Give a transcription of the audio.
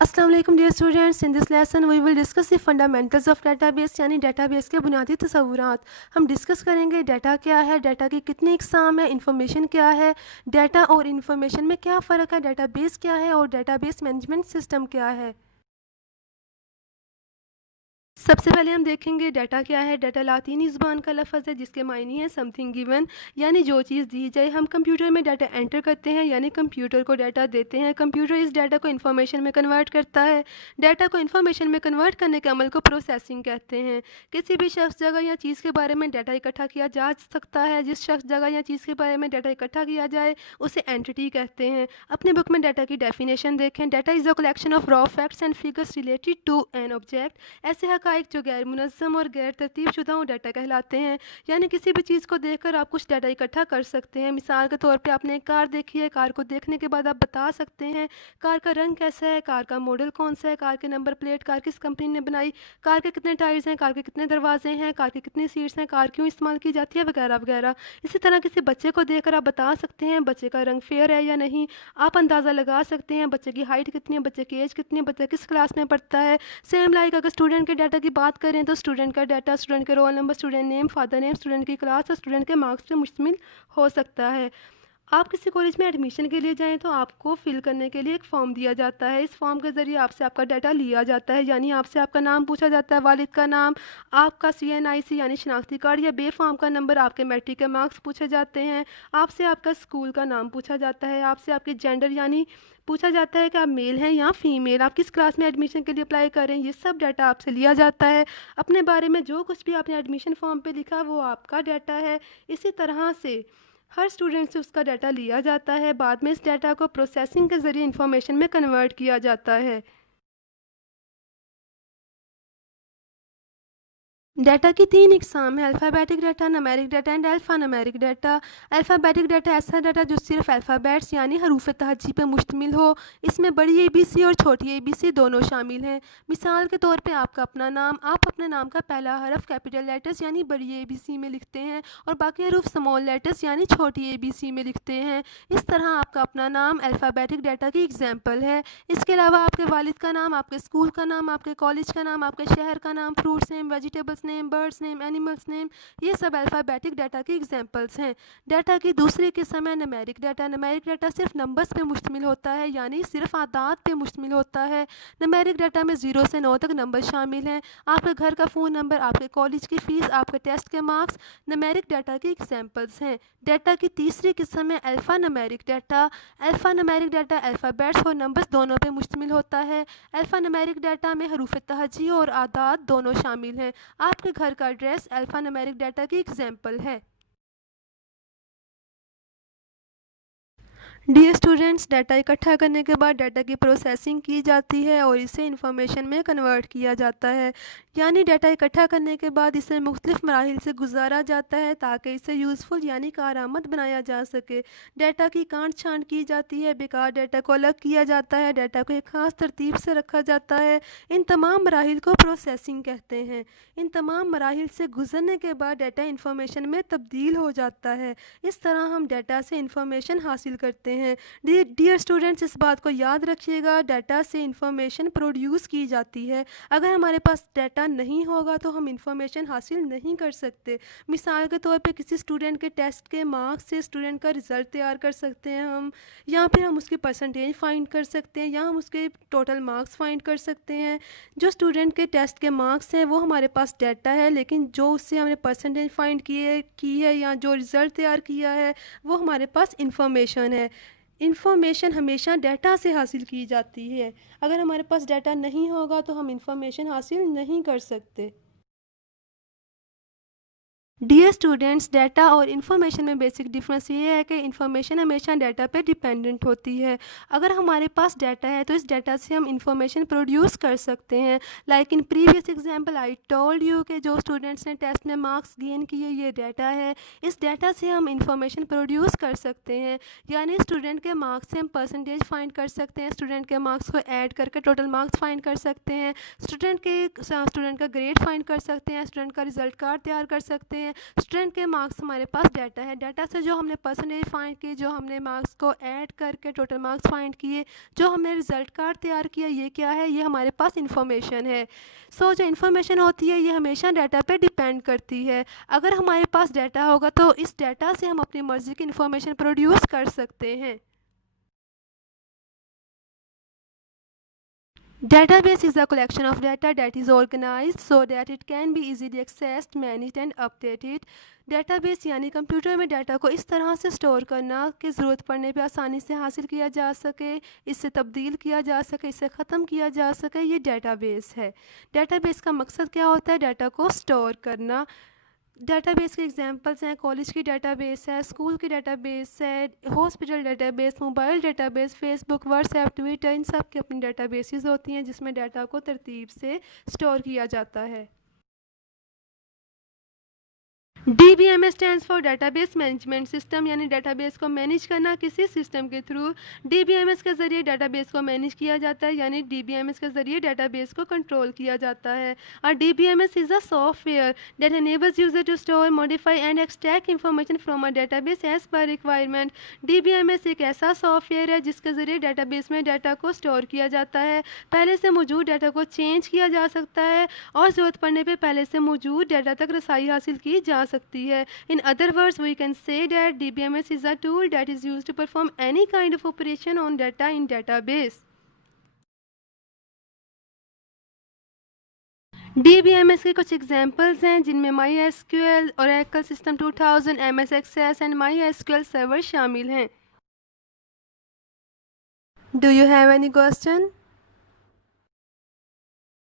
अस्सलाम वालेकुम dear students. In this lesson we will discuss the fundamentals of database यानी database के बुनियादी तस्वुरात। हम डिस्कस करेंगे डाटा क्या है, डाटा की कितनी इकसाम है, इंफॉर्मेशन क्या है, डाटा और इंफॉर्मेशन में क्या फ़र्क है, डेटाबेस क्या है और डेटाबेस मैनेजमेंट सिस्टम क्या है। सबसे पहले हम देखेंगे डाटा क्या है। डाटा लातीनी ज़ुबान का लफ्ज़ है जिसके मायने है समथिंग गिवन, यानी जो चीज़ दी जाए। हम कंप्यूटर में डाटा एंटर करते हैं यानी कंप्यूटर को डाटा देते हैं। कंप्यूटर इस डाटा को इन्फॉर्मेशन में कन्वर्ट करता है। डाटा को इन्फॉर्मेशन में कन्वर्ट करने के अमल को प्रोसेसिंग कहते हैं। किसी भी शख्स, जगह या चीज़ के बारे में डाटा इकट्ठा किया जा सकता है। जिस शख्स, जगह या चीज़ के बारे में डाटा इकट्ठा किया जाए उसे एंटिटी कहते हैं। अपने बुक में डाटा की डेफिनेशन देखें। Data is a collection of raw facts and figures related to an object. ऐसे हक़ाइक़ जो गैर मुनज़्ज़म और गैर तरतीब शुदा हों डाटा कहलाते हैं। यानी किसी भी चीज़ को देखकर आप कुछ डाटा इकट्ठा कर सकते हैं। मिसाल के तौर पे आपने एक कार देखी है, कार को देखने के बाद आप बता सकते हैं कार का रंग कैसा है, कार का मॉडल कौन सा है, कार के नंबर प्लेट, कार किस कंपनी ने बनाई, कार के कितने टायर्स हैं, कार के कितने दरवाजे हैं, कार की कितनी सीट्स हैं, कार क्यों इस्तेमाल की जाती है, वगैरह वगैरह। इसी तरह किसी बच्चे को देखकर आप बता सकते हैं बच्चे का रंग फेयर है या नहीं। आप अंदाज़ा लगा सकते हैं बच्चे की हाइट कितनी है, बच्चे की एज कितनी है, बच्चा किस क्लास में पढ़ता है। सेम लाइक अगर स्टूडेंट के डाटा की बात करें तो स्टूडेंट का डाटा स्टूडेंट के roll number, student name, father name, student की क्लास और स्टूडेंट के मार्क्स पे मुश्तमिल हो सकता है। आप किसी कॉलेज में एडमिशन के लिए जाएं तो आपको फिल करने के लिए एक फॉर्म दिया जाता है। इस फॉर्म के ज़रिए आपसे आपका डाटा लिया जाता है, यानी आपसे आपका नाम पूछा जाता है, वालिद का नाम, आपका CNIC यानी शनाख्ती कार्ड या बे फॉर्म का नंबर, आपके मैट्रिक के मार्क्स पूछे जाते हैं, आपसे आपका स्कूल का नाम पूछा जाता है, आपसे आपके जेंडर यानी पूछा जाता है कि आप मेल हैं या फीमेल, आप किस क्लास में एडमिशन के लिए अप्लाई करें। ये सब डाटा आपसे लिया जाता है। अपने बारे में जो कुछ भी आपने एडमिशन फॉर्म पे लिखा वो आपका डाटा है। इसी तरह से हर स्टूडेंट से उसका डाटा लिया जाता है। बाद में इस डाटा को प्रोसेसिंग के ज़रिए इंफॉर्मेशन में कन्वर्ट किया जाता है। डाटा की तीन इकसाम है, alphabetic data, numeric data and alpha numeric data. Alphabetic data ऐसा डाटा जो सिर्फ अल्फ़ाबेट्स यानी हरूफ तहज्जी पे मुश्तमिल हो। इसमें बड़ी ABC और छोटी ABC दोनों शामिल हैं। मिसाल के तौर पे आपका अपना नाम, आप अपने नाम का पहला हरफ कैपिटल लेटर्स यानी बड़ी ABC में लिखते हैं और बाकी हरूफ स्मॉल लेटर्स यानी छोटी ABC में लिखते हैं। इस तरह आपका अपना नाम अल्फ़ाबेटिक डाटा की एग्जाम्पल है। इसके अलावा आपके वालिद का नाम, आपके स्कूल का नाम, आपके कॉलेज का नाम, आपके शहर का नाम, fruits name, vegetables name, birds name, animals name, ये सब अल्फ़ाबेटिक डाटा की एग्जांपल्स हैं। डाटा की दूसरी किस्म है न्यूमेरिक डाटा। न्यूमेरिक डाटा सिर्फ नंबर्स पे मुश्तमिल होता है यानी सिर्फ आदाद पे मुश्तमिल होता है। न्यूमेरिक डाटा में 0 से 9 तक नंबर शामिल हैं। आपके घर का फ़ोन नंबर, आपके कॉलेज की फ़ीस, आपके टेस्ट के मार्क्स न्यूमेरिक डाटा की एग्जांपल्स हैं। डाटा की तीसरी किस्म है alpha numeric data. Alpha numeric data alphabets और नंबर्स दोनों पे मुश्तमिल होता है। अल्फ़ा न्यूमेरिक डाटा में हरूफ तहज्जी और आदाद दोनों शामिल हैं। आपके घर का एड्रेस अल्फ़ा न्यूमेरिक डाटा की एग्जांपल है। डियर स्टूडेंट्स, डाटा इकट्ठा करने के बाद डाटा की प्रोसेसिंग की जाती है और इसे इंफॉर्मेशन में कन्वर्ट किया जाता है। यानी डाटा इकट्ठा करने के बाद इसे मुख्तलिफ मराहिल से गुजारा जाता है ताकि इसे यूज़फुल यानी कारआमद बनाया जा सके। डाटा की काट छांट की जाती है, बेकार डाटा को अलग किया जाता है, डाटा को एक ख़ास तरतीब से रखा जाता है। इन तमाम मराहिल को प्रोसेसिंग कहते हैं। इन तमाम मराहिल से गुजरने के बाद डाटा इंफॉर्मेशन में तब्दील हो जाता है। इस तरह हम डाटा से इंफॉर्मेशन हासिल करते हैं। डियर स्टूडेंट्स, इस बात को याद रखिएगा, डाटा से इंफॉर्मेशन प्रोड्यूस की जाती है। अगर हमारे पास डाटा नहीं होगा तो हम इंफॉर्मेशन हासिल नहीं कर सकते। मिसाल के तौर पे किसी स्टूडेंट के टेस्ट के मार्क्स से स्टूडेंट का रिज़ल्ट तैयार कर सकते हैं हम, या फिर हम उसकी परसेंटेज फाइंड कर सकते हैं, या हम उसके टोटल मार्क्स फाइंड कर सकते हैं। जो स्टूडेंट के टेस्ट के मार्क्स हैं वो हमारे पास डाटा है, लेकिन जो उससे हमने परसेंटेज फाइंड की है या जो रिज़ल्ट तैयार किया है वो हमारे पास इंफॉर्मेशन है। इंफॉर्मेशन हमेशा डाटा से हासिल की जाती है। अगर हमारे पास डाटा नहीं होगा तो हम इंफॉर्मेशन हासिल नहीं कर सकते। डियर स्टूडेंट्स, डाटा और इन्फॉर्मेशन में बेसिक डिफरेंस ये है कि इन्फॉर्मेशन हमेशा डाटा पे डिपेंडेंट होती है। अगर हमारे पास डाटा है तो इस डाटा से हम इन्फॉर्मेशन प्रोड्यूस कर सकते हैं। Like in previous example I told you कि जो स्टूडेंट्स ने टेस्ट में मार्क्स गेन किए ये डाटा है। इस डाटा से हम इन्फॉर्मेशन प्रोड्यूस कर सकते हैं, यानी स्टूडेंट के मार्क्स से हम परसेंटेज फाइंड कर सकते हैं, स्टूडेंट के मार्क्स को ऐड करके टोटल मार्क्स फाइंड कर सकते हैं, स्टूडेंट का ग्रेड फाइंड कर सकते हैं, स्टूडेंट का रिजल्ट कार्ड तैयार कर सकते हैं, हैं। स्टूडेंट के मार्क्स हमारे पास डाटा है, डाटा से जो हमने परसेंटेज फाइंड की, जो हमने मार्क्स को ऐड करके टोटल मार्क्स फाइंड किए, जो हमने रिजल्ट कार्ड तैयार किया, ये क्या है? ये हमारे पास इंफॉर्मेशन है। सो जो इन्फॉर्मेशन होती है ये हमेशा डाटा पे डिपेंड करती है। अगर हमारे पास डाटा होगा तो इस डाटा से हम अपनी मर्ज़ी की इन्फॉर्मेशन प्रोड्यूस कर सकते हैं। Database is a collection of data that is organized so that it can be easily accessed, managed and updated. Database यानी कंप्यूटर में डाटा को इस तरह से स्टोर करना कि ज़रूरत पड़ने पे आसानी से हासिल किया जा सके, इससे तब्दील किया जा सके, इसे ख़त्म किया जा सके, ये डेटाबेस है। डेटाबेस का मकसद क्या होता है? डाटा को स्टोर करना। डेटाबेस के एग्जांपल्स हैं, कॉलेज की डेटाबेस है, स्कूल की डेटाबेस है, hospital database, mobile database, Facebook, WhatsApp, Twitter, इन सब की अपनी डेटाबेसेस होती हैं जिसमें डाटा को तरतीब से स्टोर किया जाता है। DBMS stands for database management system, यानी डेटाबेस को मैनेज करना किसी सिस्टम के थ्रू। DBMS के ज़रिए डेटाबेस को मैनेज किया जाता है, यानी DBMS के ज़रिए डेटाबेस को कंट्रोल किया जाता है। और DBMS is a software that enables user to store, modify and extract information from a database as per requirement. DBMS एक ऐसा सॉफ्टवेयर है जिसके ज़रिए डेटाबेस में डाटा को स्टोर किया जाता है। पहले से मौजूद डाटा को चेंज किया जा सकता है और ज़रूरत पड़ने पर पहले से मौजूद डाटा तक रसाई हासिल की जा सकती है। In other words, we can say that DBMS is a tool that is used to perform any kind of operation on data in database. DBMS के कुछ एग्जांपल्स हैं जिनमें MySQL, Oracle System 2000, MS Access and MySQL Server शामिल हैं। Do you have any question?